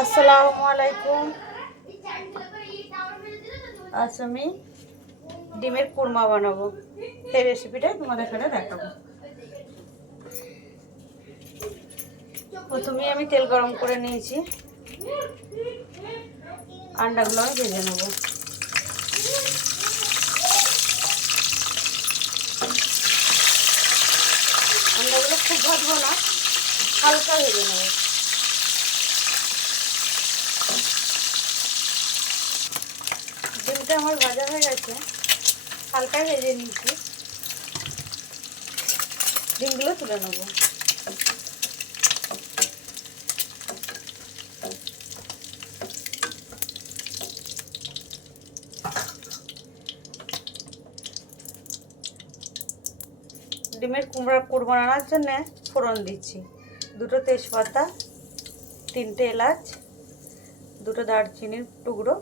আসসালামু আলাইকুম। আজ আমি ডিমের কোরমা বানাবো, সেই রেসিপিটা তোমাদের সাথে দেখাবো। প্রথমে আমি তেল গরম করে নিয়েছি, আন্ডাগুলো আমি ভেজে নেবো। আন্ডাগুলো খুব ভাজবো না, হালকা ভেজে নেবো। ডিমটা আমার ভাজা হয়ে গেছে, হালকা ভেজে নিয়েছি। ডিমগুলো তুলে নেবো। ডিমের কোরমা রান্নার জন্য ফোড়ন দিচ্ছি। 2টো তেজপাতা, 3টে এলাচ, 2টো দারচিনির টুকরো,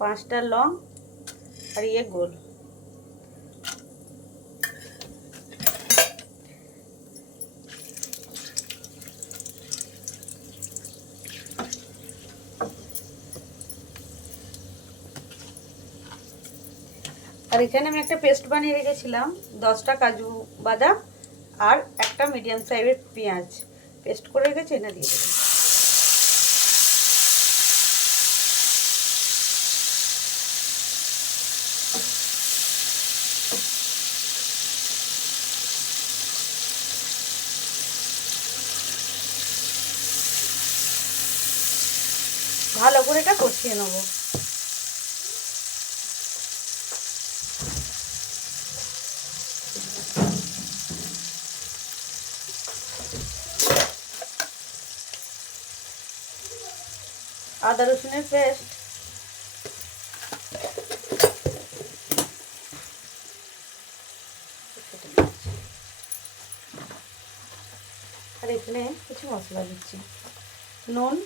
5টা লং আর গোল। আর এখানে আমি একটা পেস্ট বানিয়ে রেখেছিলাম, 10টা কাজু বাদাম আর একটা মিডিয়াম সাইজের পেঁয়াজ পেস্ট করে রেখেছি, এটা দিয়ে দেবো। ভালো করে এটা কষিয়ে নেবো। আদা রসুনের পেস্ট, আর এখানে কিছু মশলা দিচ্ছি। নুন,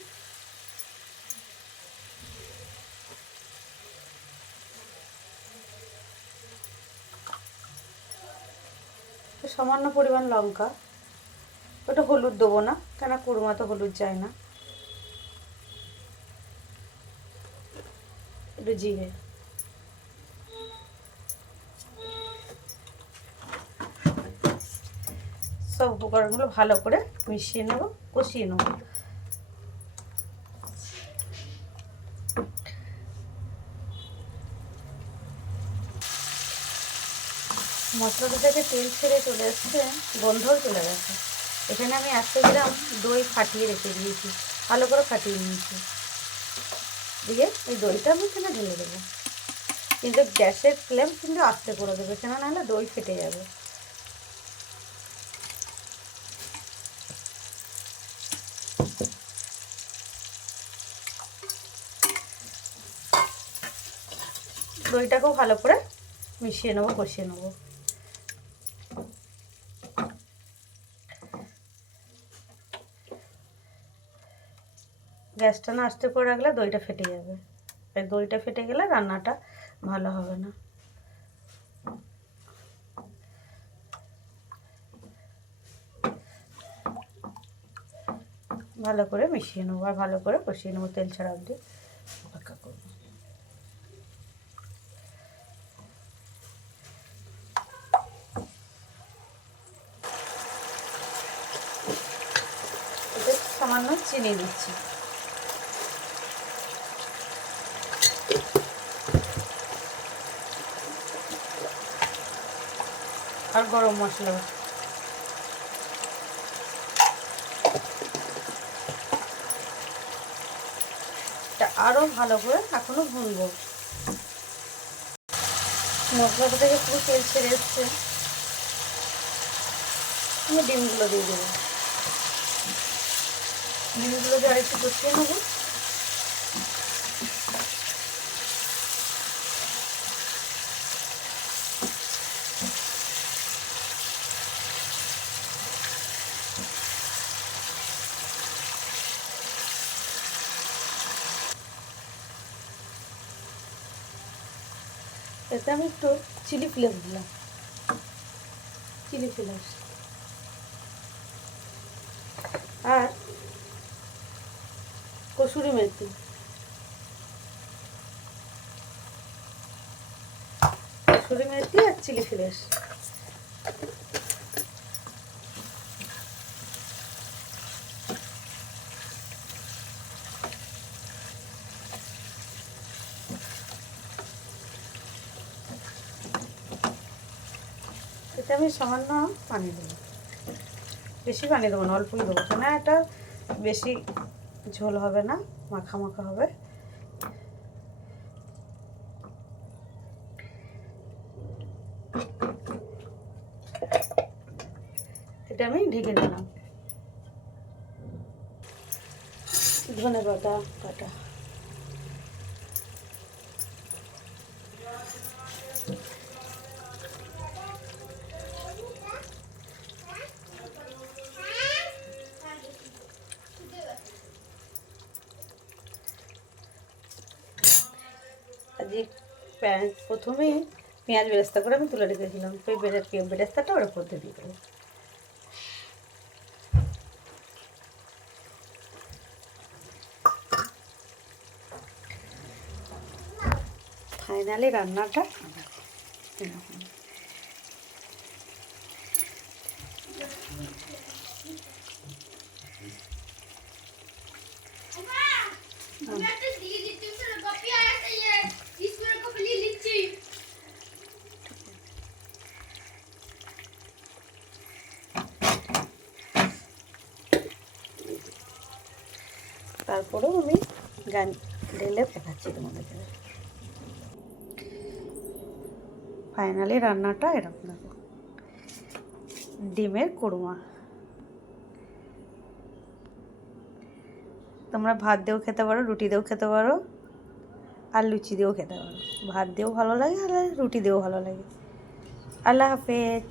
সামান্য পরিমাণ লঙ্কা, ওটা হলুদ দেবো না, কেন কোরমা তো হলুদ যায় না। একটু জিরে, সব উপকরণগুলো ভালো করে মিশিয়ে নেব, কষিয়ে নেব। মশলাটা থেকে তেল ছেড়ে চলে এসছে, গন্ধও চলে গেছে। এখানে আমি 100 গ্রাম দই ফাটিয়ে রেখে দিয়েছি, ভালো করে ফাটিয়ে নিয়েছি। দিয়ে এই দইটা আমি এখানে ঢেলে দেবো, কিন্তু গ্যাসের ফ্লেম কিন্তু আস্তে করে দেবে, কেন নাহলে দই ফেটে যাবে। দইটাকেও ভালো করে মিশিয়ে নেবো, কষিয়ে নেবো। গ্যাসটা না আস্তে করে রাখলে দইটা ফেটে যাবে, তাই দইটা ফেটে গেলে রান্নাটা ভালো হবে না। ভালো করে মিশিয়ে নেবো আর ভালো করে কষিয়ে নেবো, তেল ছাড়া অবধি অপেক্ষা করবো। এতে সামান্য চিনি দিচ্ছি, আর গরম মশলা। আরও ভালো করে এখনো ভুনবো। মশলাটা থেকে পুরো তেল ছেড়ে এসছে, আমি ডিমগুলো দিয়ে দেবো। ডিমগুলো দিয়ে আরেকটু কষিয়ে নেবো। এতে আমি একটু চিলি ফ্লেক্স দিলাম, চিলি ফ্লেক্স, আর কসুরি মেথি, কসুরি মেথি আর চিলি ফ্লেক্স। এতে আমি সামান্য পানি দেবো, বেশি পানি দেবো না, অল্পই দেবো, কেন এটা বেশি ঝোল হবে না, মাখা মাখা হবে। এটা আমি ঢেকে দিলাম। ধনে পাতা কাটা, প্রথমে পেঁয়াজ বেরেস্তা করে আমি তুলে রেখেছিলাম, সেই বেরেস্তাটা ওর উপর দিয়ে দেবো। ফাইনালি রান্নাটা তারপরেও আমি গান ঢেলে দেখাচ্ছি তোমাদের। ফাইনালি রান্নাটা এরকম দেখো, ডিমের কোরমা। তোমরা ভাত দিয়েও খেতে পারো, রুটি দিয়েও খেতে পারো, আর লুচি দিয়েও খেতে পারো। ভাত দিয়েও ভালো লাগে আর রুটি দিয়েও ভালো লাগে। আল্লাহ হাফেজ।